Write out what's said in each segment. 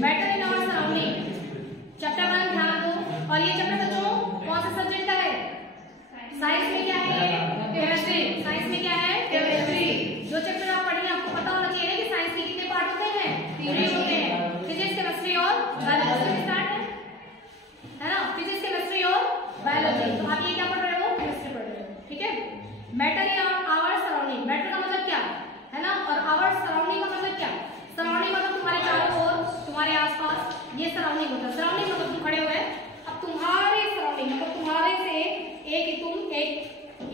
Matter in our surrounding. Chapter 1 ध्यान दो। और ये चैप्टर बच्चों कौन सा सब्जेक्ट का है? साइंस में क्या है? केमिस्ट्री। साइंस में क्या है? केमिस्ट्री। जो चैप्टर आप पढ़ेंगे आपको पता होना चाहिए ना कि साइंस के कितने पार्ट होते हैं? 3 होते हैं, फिजिक्स, केमिस्ट्री और बायोलॉजी। स्टार्ट है ना, फिजिक्स, केमिस्ट्री और बायोलॉजी। तो आप ये क्या पढ़ रहे हो? केमिस्ट्री पढ़ रहे हो, ठीक है। Matter in our surrounding, matter का मतलब क्या है ना, और आवर सराउंडिंग का मतलब क्या? सराउंडिंग मतलब तुम्हारे चारों ओर, तुम्हारे आसपास, ये सराउंडिंग होता है। सराउंडिंग मतलब तुम खड़े हुए, अब तुम्हारे सराउंडिंग मतलब तुम्हारे से एक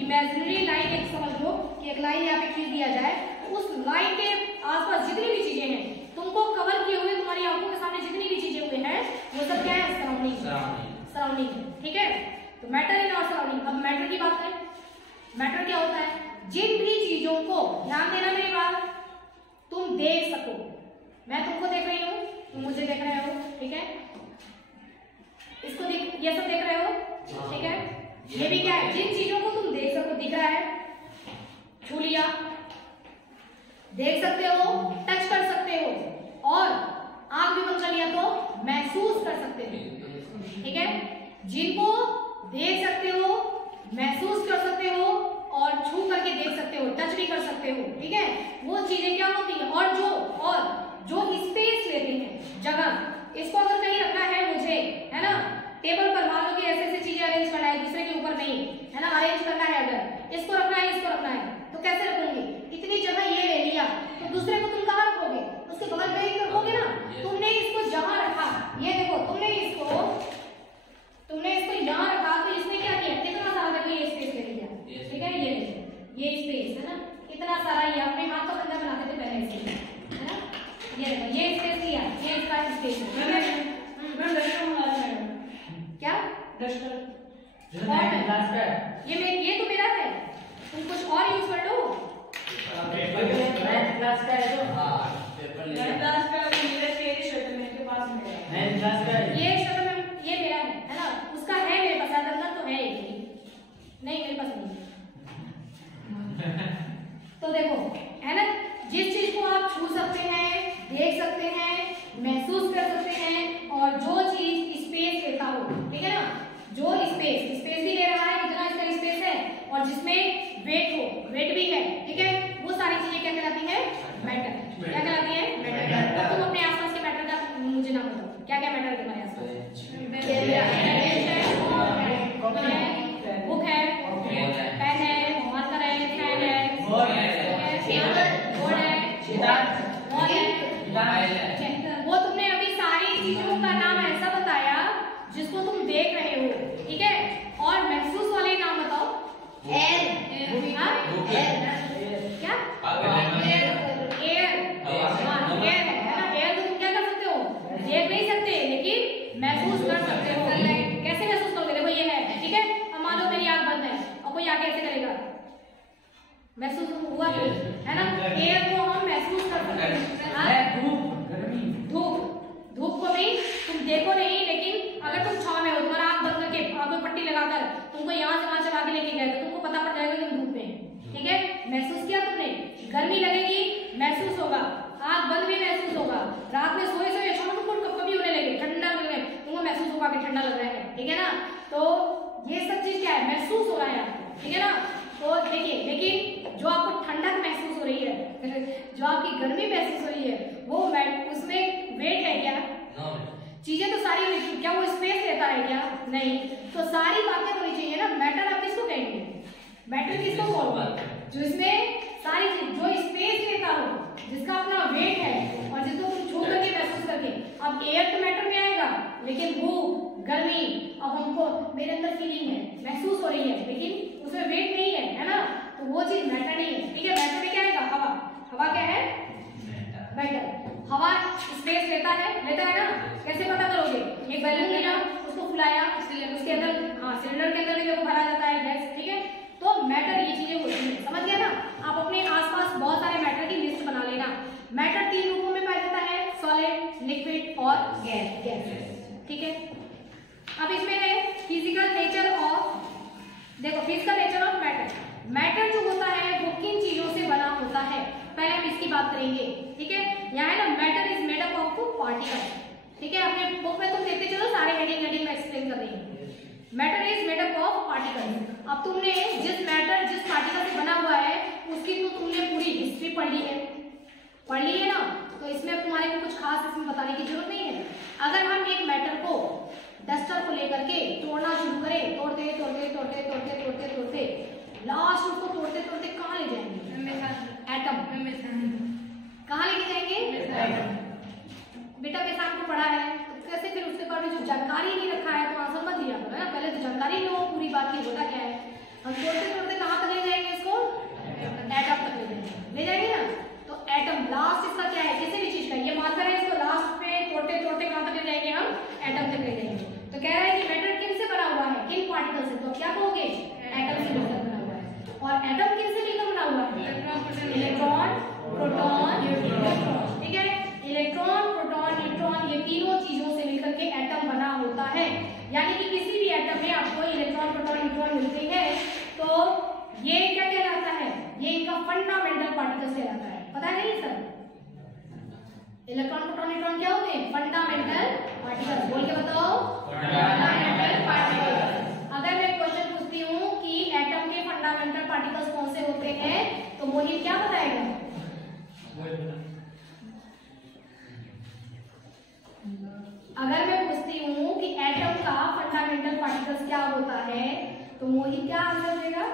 इमेजिनरी लाइन एक समझ लो कि एक लाइन यहाँ पे खींच दिया जाए, उस लाइन के आसपास जितनी भी चीजें हैं तुमको कवर किए हुए, तुम्हारी आंखों के सामने जितनी भी चीजें हुए हैं वो सब क्या है? सराउंडिंग। सराउंडिंग, ठीक है। तो मैटर इन आवर सराउंडिंग। अब मैटर की बात करें, मैटर क्या होता है? जिन भी चीजों को, ध्यान देना मेरी बात, तुम देख सको। मैं तुमको देख रही हूँ, तुम मुझे देख रहे हो, ठीक है। इसको देख, ये सब देख रहे हो, ठीक है। ये भी क्या है? जिन चीजों को तुम देख सको, दिख रहा है, छू लिया, देख सकते हो, टच कर सकते हो, और आंख भी बंद कर लिया तो महसूस कर सकते हो, ठीक है। जिनको देख सकते हो, महसूस कर सकते हो और छू करके देख सकते हो, टच भी कर सकते हो, ठीक है, वो चीजें क्या होती है? और जो स्पेस लेते हैं, जगह, इसको अगर कहीं रखना है मुझे, है ना, टेबल पर, मान लो कि ऐसे चीजें अरेंज करना है, दूसरे के ऊपर नहीं, है ना, अरेंज करना है, अगर इसको रखना है, इसको रखना है, तो कैसे रखोगे? इतनी जगह ये ले लिया तो दूसरे को तुम कहाँ रखोगे? उसके बगल में ही रखोगे ना। तुमने इसको जहां रखा, ये देखो, तुमने इसको यहाँ रखा, तो इसने क्या किया? कितना सारा देखो ये स्पेस ले लिया, ठीक है। ये स्पेस है ना, कितना सारा, ये अपने हाथ का बंदा बनाते थे पहले से, है ना। ये देखो, ये स्पेस लिया, ये इसका स्पेस है। क्या डस्टर? ये तो मेरा है, तुम कुछ और यूज कर लो। क्लास का है तो क्लास का मेरे शर्ट मेरे पास है, क्लास का है, ये शर्ट में ये मेरा है ना, उसका है मेरे पास, अंदर तो है नहीं, मेरे पास नहीं। तो देखो, है ना, जिस चीज को आप छू सकते हैं, देख सकते हैं, महसूस कर सकते हैं, और जो चीज स्पेस लेता हो, ठीक है ना, जो स्पेस भी ले रहा है, इतना इसका स्पेस है, और जिसमें वेट भी है, ठीक है, वो सारी चीजें क्या कहलाती है? मैटर। क्या कहलाती है? मैटर। तुम अपने आसपास के मैटर का मुझे नाम बताओ, क्या क्या मैटर है तुम्हारे आसपास? बुक है, पेन है, मार्कर है, फैन है, बोर्ड है, वो तुमने अभी सारी चीजों का नाम ऐसा बताया जिसको तुम देख रहे हो, ठीक है। और महसूस वाले नाम बताओ। एयर, क्या? एयर है ना, एयर को तुम क्या कर सकते हो? देख नहीं सकते, लेकिन महसूस कर सकते हो। कैसे महसूस करोगे? देखो ये है, ठीक है। अब मान लो मेरी आंख बंद है और कोई आगे ऐसे करेगा, महसूस हुआ है ना। एयर को हम महसूस कर सकते हैं। धूप को नहीं, तुम देखो नहीं, लेकिन अगर तुम छाव में हो, तुम्हारा आंख बंद करके आंख में पट्टी लगाकर तुमको यहाँ से वहां चला के लेके गए, तो तुमको पता पड़ जाएगा कि तुम धूप में, ठीक है। महसूस किया तुमने, गर्मी लगेगी, महसूस होगा, आंख बंद भी महसूस होगा, रात में सोए कभी होने लगे, ठंडा लगे, तुमको महसूस होगा कि ठंडा लग रहा है, ठीक है ना। तो ये सब चीज क्या है? महसूस हो रहा है आपको, ठीक है ना। तो देखिए, लेकिन जो आपको ठंडक महसूस हो रही है, जो आपकी गर्मी महसूस हो रही है, वो उसमें वेट है क्या? चीजें तो सारी, क्या वो स्पेस लेता है क्या? नहीं। तो सारी बातें होनी चाहिए ना। मैटर आप किसको कहेंगे? मैटर किसको बोलते हैं? जो इसमें सारी चीज, जो स्पेस लेता हो, जिसका अपना वेट है, और जिसको तुम छू करके महसूस करके। अब एयर तो मैटर में आएगा, लेकिन भूख, गर्मी, अब हमको मेरे अंदर फीलिंग है, महसूस हो रही है, लेकिन उसमें वेट नहीं है ना, तो वो चीज मैटर नहीं है, ठीक है। मैटर में क्या आएगा? हवा क्या है? मैटर। हवा स्पेस लेता है ना। कैसे पता करोगे? एक बैलून लिया, उसको फुलाया, उसके अंदर, हाँ, सिलेंडर के अंदर भी देखो भरा जाता है गैस, ठीक है। तो मैटर, ये चीजें होती है, समझ गया ना। आप अपने आसपास बहुत सारे मैटर की लिस्ट बना लेना। मैटर 3 रूपों में पाया जाता है, सॉलिड, लिक्विड और गैस, ठीक है। अब इसमें है फिजिकल नेचर ऑफ, देखो, physical nature of matter. Matter जो होता है वो किन चीजों से बना होता है, पहले हम इसकी बात करेंगे, ठीक है। यहाँ है ना, matter is made up of particle. Particle. अब तुमने जिस मैटर जिस पार्टिकल से बना हुआ है उसकी तो तुमने पूरी हिस्ट्री पढ़ ली है ना, तो इसमें अब तुम्हारे को कुछ खास इसमें बताने की जरूरत नहीं है। अगर हम एक मैटर को डस्टर को लेकर के तोड़ना शुरू करें, तोड़ते लास्ट उसको तोड़ते कहाँ ले जाएंगे? एटम। कहाँ लेके जाएंगे? बेटा किसान को पढ़ा है तो कैसे फिर उसके बारे में जो जानकारी नहीं रखा है तो आंसर मत दिया करो ना, पहले तो जानकारी लो पूरी बात की होता क्या है। हम तोड़ते कहाँ तक ले जाएंगे इसको? एटम तक ले जाएंगे ना। तो एटम लास्ट इसका क्या है? किसी भी चीज का ये मार्कर है, इसको लास्ट में तोड़ते कहाँ तक ले जाएंगे? हम एटम तक ले जाएंगे। तो कह रहा है कि मैटर किन से बना हुआ है? किन पार्टिकल से? तो क्या कहोगे? एटम से मिलकर बना हुआ है। और एटम किन से मिलकर बना हुआ है? Electron, proton, neutron. ठीक है, इलेक्ट्रॉन, प्रोटॉन, न्यूट्रॉन ये तीनों चीजों से मिलकर के एटम बना होता है। यानी कि किसी भी एटम में आपको इलेक्ट्रॉन, प्रोटॉन, न्यूट्रॉन मिलते हैं तो ये क्या कहलाता है? ये इनका फंडामेंटल पार्टिकल्स कहलाता है। पता नहीं सर? इलेक्ट्रॉन, प्रोटॉन, न्यूट्रॉन क्या होते हैं? Fundamental particles. बोल के बताओ, फंडामेंटल पार्टिकल्स। अगर मैं क्वेश्चन पूछती हूँ कि एटम के फंडामेंटल पार्टिकल्स कौन से होते हैं तो मोहित क्या बताएगा? अगर मैं पूछती हूँ कि एटम का फंडामेंटल पार्टिकल्स क्या होता है तो मोहित क्या आंसर देगा?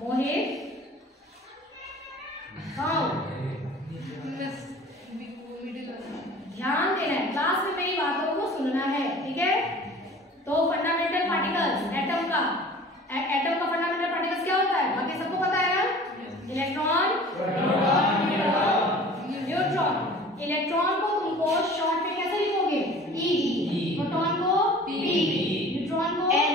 मोहित ध्यान देना है, क्लास में मेरी बातों को सुनना है। ठीक है, तो फंडामेंटल पार्टिकल्स एटम का फंडामेंटल पार्टिकल्स क्या होता है? बाकी सबको पता है ना? Electron, neutron. इलेक्ट्रॉन को तुमको शॉर्ट में कैसे लिखोगे? ई। प्रोटॉन को पी, न्यूट्रॉन को एन।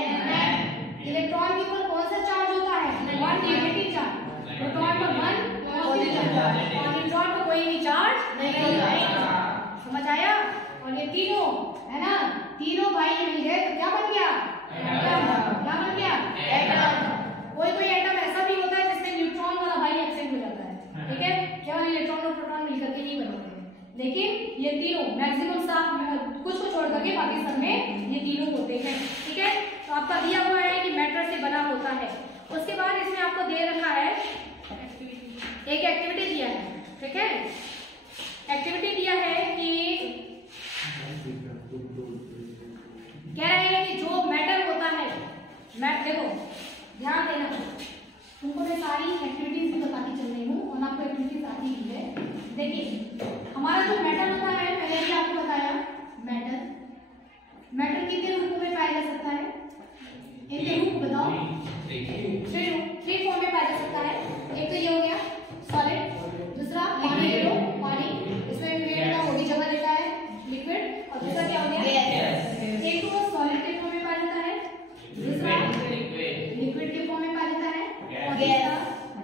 इलेक्ट्रॉन के ऊपर कौन सा चार्ज होता है? 1 नेगेटिव चार्ज। प्रोटॉन पर 1 पॉजिटिव चार्ज और न्यूट्रॉन पर कोई भी चार्ज नहीं होता। समझ आया? और ये तीनों है ना, तीनों भाई मिल गए तो क्या बन गया? एटम। क्या बन गया? एटम। कोई एटम ऐसा भी होता है जिसमें न्यूट्रॉन वाला भाई एब्सेंट हो जाता है। ठीक है, केवल इलेक्ट्रॉन और प्रोटॉन मिलकर के नहीं बनते हैं, लेकिन ये तीनों मैक्सिमम कुछ को छोड़ करके बाकी सब में ये तीनों होते हैं। ठीक है, तो आपका दिया हुआ है कि मैटर से बना होता है। उसके बाद इसमें आपको दे रखा है एक एक्टिविटी दिया है। ठीक है, एक्टिविटी दिया है कि कह रहे हैं कि जो मैटर होता है, देखो ध्यान देना, तुमको मैं सारी एक्टिविटीज भी बताती चल रही हूँ और आपको एक्टिविटीज आती ही है। देखिए हमारा जो मैटर होता है, पहले भी आपको बताया, मैटर कितने रूपों में पाया जा सकता है? इनके रूप बताओ। 3 फॉर्म में पाया जा सकता है। एक तो ये हो गया सॉलिड, दूसरा पानी, इसमें वेट का होगी जगह लेता है लिक्विड, और दूसरा क्या हो गया? एक तो सॉलिड के फॉर्म में पाया जाता है, दूसरा लिक्विड के फॉर्म में पाया जाता है, और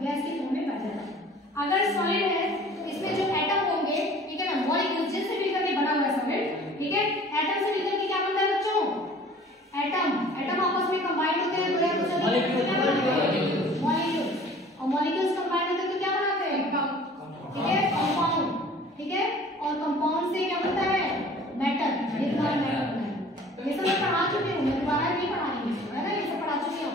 गैस के फॉर्म में पाया जाता है। अगर सॉलिड है तो इसमें जो एटम होंगे, ठीक है ना, मॉलिक्यूल जिनसे मिलकर के बना हुआ है सॉलिड। ठीक है, एटम से मिलकर के क्या बनता है बच्चों? एटम आपस में कंबाइन होते हैं तो या कुछ मॉलिक्यूल्स, और मॉलिक्यूल्स कंबाइन होते हैं तो क्या बनाते हैं? ठीक है, कंपाउंड। ठीक है, और कंपाउंड से क्या बनता है? मैटर। ये सारा मैटर बनता है। ये सब मैं पढ़ा चुकी हूँ, मैं दोबारा नहीं पढ़ा रही हूँ, है ना, ये सब पढ़ा चुकी हूँ।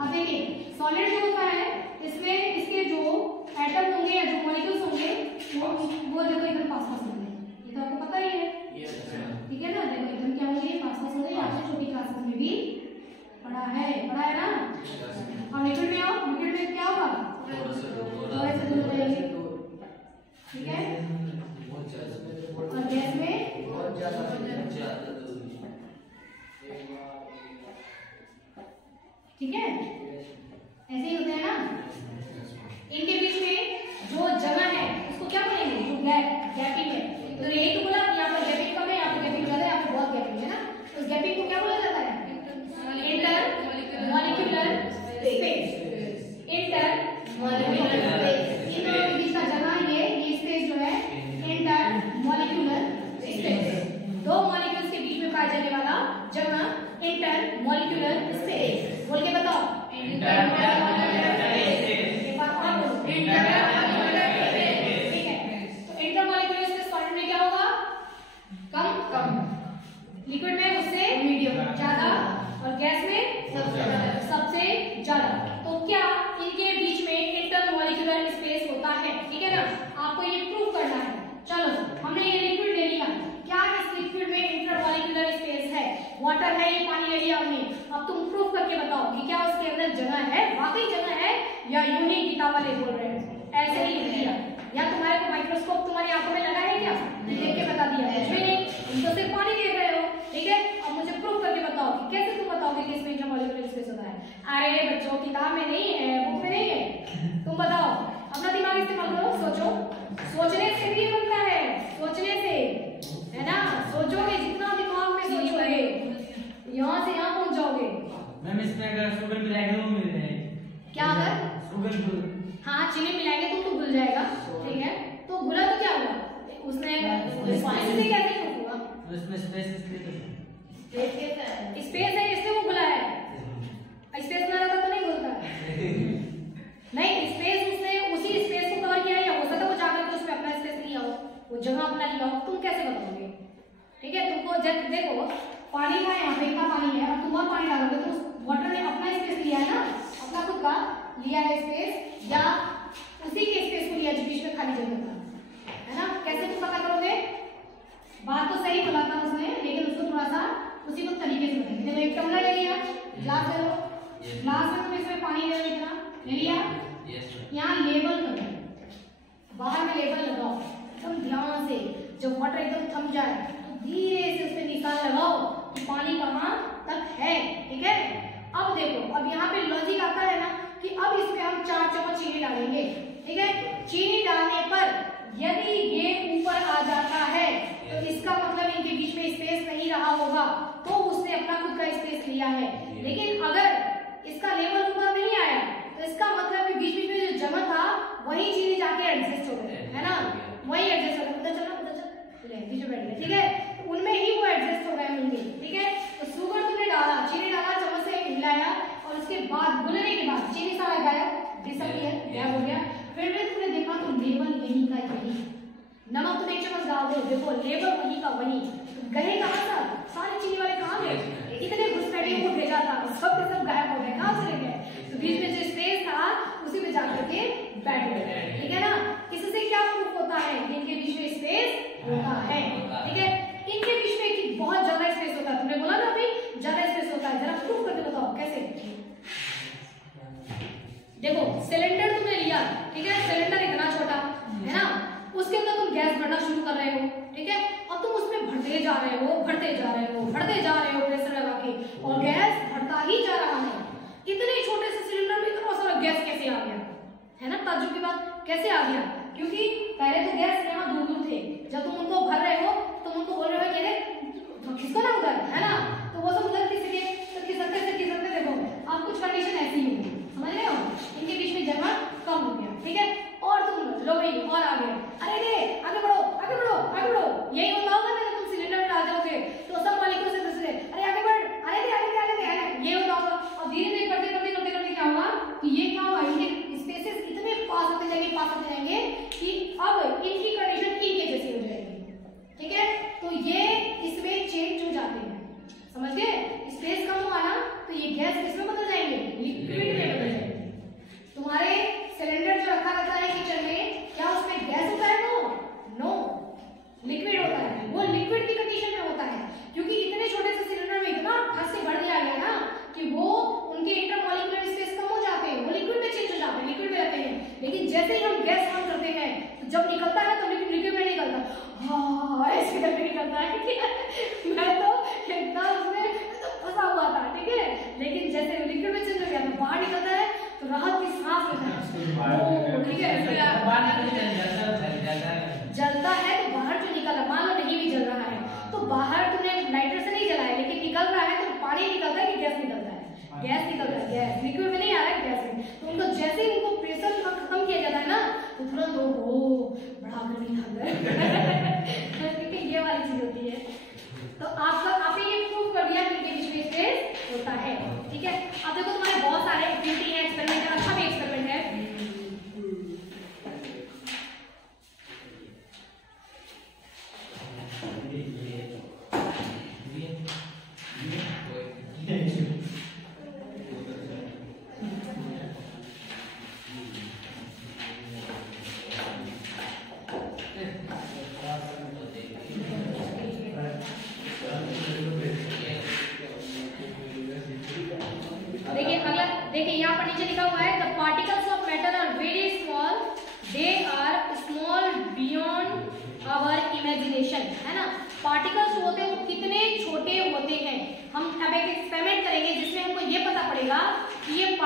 अब देखिए सॉलिड जो होता है इसमें इसके जो एटम होंगे या जो मॉलिक्यूल्स होंगे वो देखो एकदम पास होंगे, ये तो आपको पता ही है। ठीक है ना, देखो एकदम क्या होंगे? पास होंगे। आपने छोटी क्लासेस में भी पढ़ा है ना। और लिक्विड में आओ, लिक्विड में क्या होगा? थोड़े से दूर रहेंगे। ठीक है, और गैस में ठीक है, ऐसे ही होते हैं ना। इनके बीच में जो जगह है उसको क्या बोलेंगे? जो गैपिंग है। तो यही तो बोला कि यहाँ पर गैपिंग कम है, यहाँ पर गैपिंग ज्यादा है, यहाँ पर बहुत गैपिंग है ना। तो उस गैपिंग को क्या बोला जाता है? Intermolecular space. Intermolecular space. इन दोनों के बीच का जगह ये स्पेस जो है है ना, आपको ये प्रूव करना है। चलो हमने ये लिक्विड ले लिया, क्या इस लिक्विड में इंटरमॉलिक्यूलर स्पेस है, वाटर है, ये पानी ले लिया हमने। अब तुम प्रूव करके बताओ कि क्या उसके अंदर जगह है, वाकई जगह है, या यूं ही गीता वाले बोल रहे हैं ऐसे ही लिख दिया, या तुम्हारे को माइक्रोस्कोप तुम्हारी आंखों में लगा है क्या, देख के बता दिया, कुछ भी नहीं, तुम तो सिर्फ पानी देख रहे हो। ठीक है, अब मुझे प्रूव करके बताओ कि कैसे तुम बताओगे कि इसमें इंटरमॉलिक्यूलर स्पेस होता है। अरे बच्चों किताब में नहीं है, बुक में नहीं है, तुम बताओ, अपना दिमाग इस्तेमाल करो, सोचो, सोचने से भी बनता है, सोचने से, है ना, सोचोगे जितना दिमाग में सोचोगे यहाँ से यहाँ पहुंच जाओगे। मैम इसमें अगर शुगर मिलाएंगे तो मिल जाएगा क्या, अगर शुगर, हाँ चीनी मिलाएंगे तो घुल जाएगा। ठीक है, तो घुला तो क्या हुआ, उसने स्पेस से कैसे होगा, उसमें स्पेस स्पेस है इसलिए वो घुला है, स्पेस ना रहता तो नहीं घुलता नहीं, स्पेस उसने उसी स्पेस को कवर किया, या हो सकता है वो जाकर के उसमें अपना स्पेस लिया हो, वो जगह अपना लिया हो, तुम कैसे बताओगे। ठीक है, तुमको जब देखो पानी का यहाँ पे इतना पानी है, अब तुम और पानी डालोगे तो उस वाटर ने अपना स्पेस लिया है ना, अपना खुद का लिया है स्पेस, या उसी के स्पेस को लिया जो बीच में खाली जगह था, है ना, कैसे तुम पता करोगे। बात तो सही बोला था उसने, लेकिन उसको थोड़ा सा उसी को तरीके से बताएंगे। देखो एक टम्बलर ले लिया, ग्लास ले लो, ग्लास में तुम इसमें पानी ले लो, इतना ले लिया, यहाँ लेबल करो, बाहर में लेबल लगाओ एकदम ध्यान से, जब वाटर एकदम थम जाए तो धीरे से उसमें निशान लगाओ कि पानी कहाँ तक है। ठीक है, अब देखो, अब यहाँ पे लॉजिक आता है ना कि अब इसमें हम 4 चम्मच चीनी डालेंगे। ठीक है, चीनी डालने पर यदि ये ऊपर आ जाता है तो इसका मतलब इनके बीच में स्पेस नहीं रहा होगा, तो उसने अपना खुद का स्पेस लिया है। लेकिन अगर इसका लेवल ऊपर नहीं आया तो इसका मतलब बीच बीच में जो जमा था वही चीनी जाके एडजस्ट हो गया, है ना, वही एडजस्ट हो गया, पता चला बीच में बैठ गया। ठीक है, तो उनमें ही वो एडजस्ट हो गए होंगे। ठीक है, तो शुगर तुमने डाला, चीनी डाला, चम्मच से मिलाया, और उसके बाद घुलने के बाद चीनी सारा गायब, डिसअपीयर हो गया। फिर भी तुमने देखा तो लेवल यही का यही, नमक तुम 1 चम्मच डाल दो, देखो लेवल वही का वही, गए कहाँ था, सारी चीनी वाले कहाँ गए, इतने घुसपैठियों को भेजा था, सब के सब गायब हो गए, कहाँ चले गए, तो बीच में जो स्पेस था उसी में जाकर के बैठ गए। ठीक है ना, इससे क्या प्रूफ होता है, इनके बीच में स्पेस होता है। ठीक है, इनके बीच में बहुत ज्यादा स्पेस होता है, तुमने बोला ना अभी ज्यादा स्पेस होता है, जरा प्रूफ करके बताओ कैसे। देखो सिलेंडर तुमने लिया, ठीक है, सिलेंडर इतना छोटा है ना, उसके अंदर तुम गैस भरना शुरू कर रहे हो। ठीक है, और तुम उसमें भरते जा रहे हो, भरते जा रहे हो, भरते जा रहे हो प्रेशर लगा के, और गैस भरता ही जा रहा है। इतने छोटे से सिलेंडर में इतना सारा गैस कैसे आ गया, है ना, ताज्जुब की बात, कैसे आ गया, क्योंकि पहले तो गैस यहाँ दूर दूर थे, जब तुम उनको भर रहे हो तुम उनको बोल रहे हो कि खिसको ना उधर, है ना, तो वो सब उधर खिसके तो खिसकते देखो अब कुछ कंडीशन ऐसी होगी, समझ रहे हो, इनके बीच में जगह कम हो गया। ठीक है, और तुम लो भाई और आगे, अरे आगे बढ़ो आगे बढ़ो आगे बढ़ो, यही होता होगा ना, तुम सिलेंडर में डाल जाओगे तो सब मालिकों से दूसरे अरे आगे बढ़, अरे ये होता होगा। और धीरे धीरे करते करते करते करते क्या हुआ कि ये क्या हुआ, इनके स्पेसेस इतने पास होते जाएंगे कि अब इनकी कंडीशन इनके जैसी हो जाएगी। ठीक है, तो ये इसमें चेंज हो जाते हैं, समझ गए, स्पेस कम हुआ ना तो ये गैस किसमें बदल जाएंगे, लिक्विड में बदल जाएंगे। तुम्हारे सिलेंडर जो रखा रहता है किचन में, क्या उसमें गैस होता है, नो लिक्विड होता है, वो लिक्विड की कंडीशन में होता है, क्योंकि इतने छोटे से सिलेंडर में इतना फट से भर दिया गया ना कि वो उनके इंटरमॉलिक्यूलर स्पेस कम हो जाते हैं, वो लिक्विड में चेंज हो जाते हैं, लिक्विड में रहते हैं। लेकिन जैसे ही हम गैस ऑन करते हैं तो जब निकलता है तो लिक्विड में निकलता, हाँ ऐसे करके निकलता है। मैं तो एकदम उसमें फंसा हुआ था। ठीक है, लेकिन जैसे लिक्विड में चेंज हो गया तो बाहर निकलता है तो राहत की सांस लेता है। ठीक है, जलता है तो बाहर जो निकल रहा, मान लो नहीं भी जल रहा है तो बाहर तुमने लाइटर से नहीं जलाया, लेकिन निकल रहा है तो पानी निकलता है कि गैस निकलता है, गैस निकलता है, गैस लिक्विड में नहीं आ रहा है, गैस में। तो उनको जैसे ही उनको प्रेशर खत्म किया जाता है ना तो तुरंत बड़ा गर्मी था। ठीक है, ये वाली चीज होती है। तो आपने ये प्रूव कर दिया कि बीच में स्पेस होता है। ठीक है, अब देखो तुम्हारे बहुत सारे एक्टिविटी है, एक्सपेरिमेंट है, अच्छा भी एक्सपेरिमेंट है।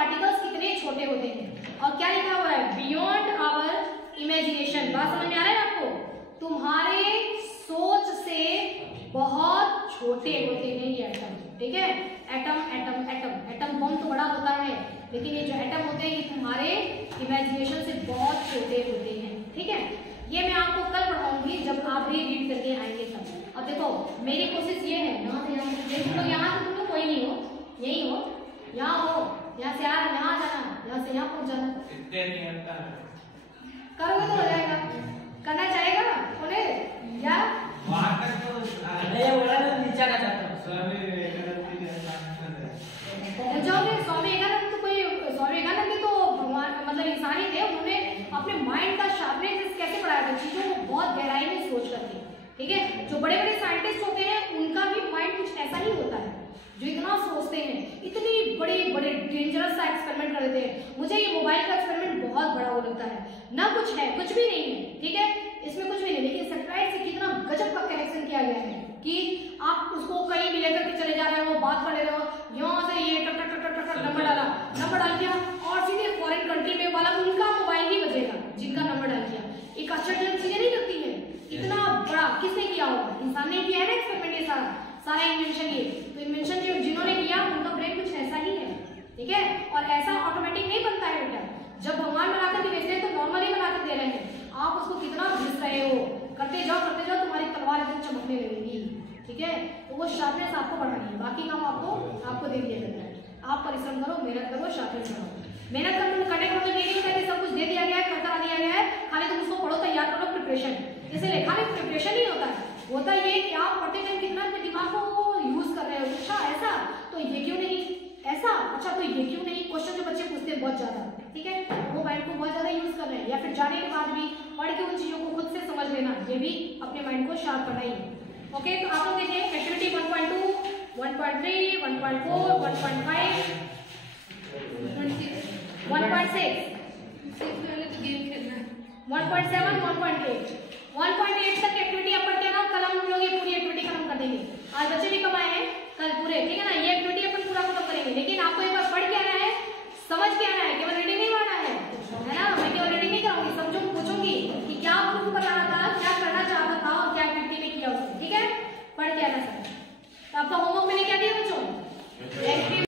पार्टिकल्स कितने छोटे होते हैं। और क्या लिखा हुआ है, बियॉन्ड आवर इमेजिनेशन। बात समझ में आ रहा है आपको, तुम्हारे सोच से बहुत छोटे होते हैं ये एटम, ठीक है। Atom atom atom atom bomb तो बड़ा होता है, लेकिन ये जो एटम होते हैं ये तुम्हारे इमेजिनेशन से बहुत छोटे होते हैं, ठीक है। ये मैं आपको कल पढ़ाऊंगी जब आप भी रीड करके आएंगे तब। अब देखो मेरी कोशिश ये है, यहाँ से यहाँ से तुम लोग कोई नहीं हो, यही हो, यहाँ हो, यहाँ से यहाँ जाना, यहाँ से यहाँ पहुँच जाना, करोगे तो हो जाएगा। करना चाहेगा उन्हें या जाओगे। स्वामी विवेकानंद तो कोई, स्वामी विवेकानंद तो भगवान मतलब इंसान ही थे, उन्होंने अपने माइंड का शार्पनेस कैसे बढ़ाया था, चीजों को बहुत गहराई में सोच करके, ठीक है। जो बड़े बड़े साइंटिस्ट होते हैं उनका भी माइंड कुछ ऐसा ही होता है, जो इतना सोचते हैं, इतनी बड़े बड़े डेंजरस सा एक्सपेरिमेंट कर देते हैं। मुझे ये मोबाइल का एक्सपेरिमेंट बहुत बड़ा वो लगता है, ना कुछ है, कुछ भी नहीं है, ठीक है, इसमें कुछ भी नहीं, लेकिन सैटेलाइट से कितना गजब का कनेक्शन किया गया है कि आप उसको कहीं भी लेकर के चले जा रहे हो, बात कर ले रहे हो, यहाँ से ये टक टक टक टक नंबर डाला, नंबर डाल दिया और सीधे फॉरेन कंट्री में वाला उनका मोबाइल ही बजेगा जिनका नंबर डाल दिया। एक आश्चर्यजनक चीजें नहीं लगती है, इतना बड़ा किसने किया होगा, इंसान ने किया है ना एक्सपेरिमेंट, ये सारा इन्वेंशन। ये तो इन्वेंशन जो जिन्होंने किया उनका ब्रेन कुछ ऐसा ही है, ठीक है। और ऐसा ऑटोमेटिक नहीं बनता है बेटा, जब भगवान बनाकर के भेजते हैं तो नॉर्मली बनाकर दे रहे हैं, आप उसको कितना घिस रहे हो, करते जाओ तुम्हारी तलवार एकदम चमकने लगेगी, ठीक है। तो वो शार्पनेस आपको बढ़ानी है, बाकी काम आपको दे दिया जाता है। आप परिश्रम करो, मेहनत करो, शार्पनेस करो। मेहनत करने का मतलब ये नहीं होता कि सब कुछ दे दिया गया है, करता दिया गया है, खाली तुम उसको पढ़ो, तैयार करो, प्रिपरेशन। इसलिए खाली प्रिपरेशन नहीं होता है, होता ये कि आप पढ़ते टाइम कितना अपने दिमाग को यूज कर रहे हो। अच्छा ऐसा तो ये क्यों नहीं, ऐसा अच्छा तो ये क्यों नहीं, क्वेश्चन जो बच्चे पूछते हैं बहुत ज्यादा, ठीक है, वो माइंड को बहुत ज्यादा यूज कर रहे हैं। या फिर जाने के बाद भी पढ़ के उन चीजों को खुद से समझ लेना, ये भी अपने माइंड को शार्प करना ही है। ओके, तो आप लोग देखिए एक्टिविटी 1.2, 1.3, 1.4, 1.5, 1.6, 1.7, 1.8 तक एक्टिविटी आप पढ़ के ना, कल हम लोग ये पूरी एक्टिविटी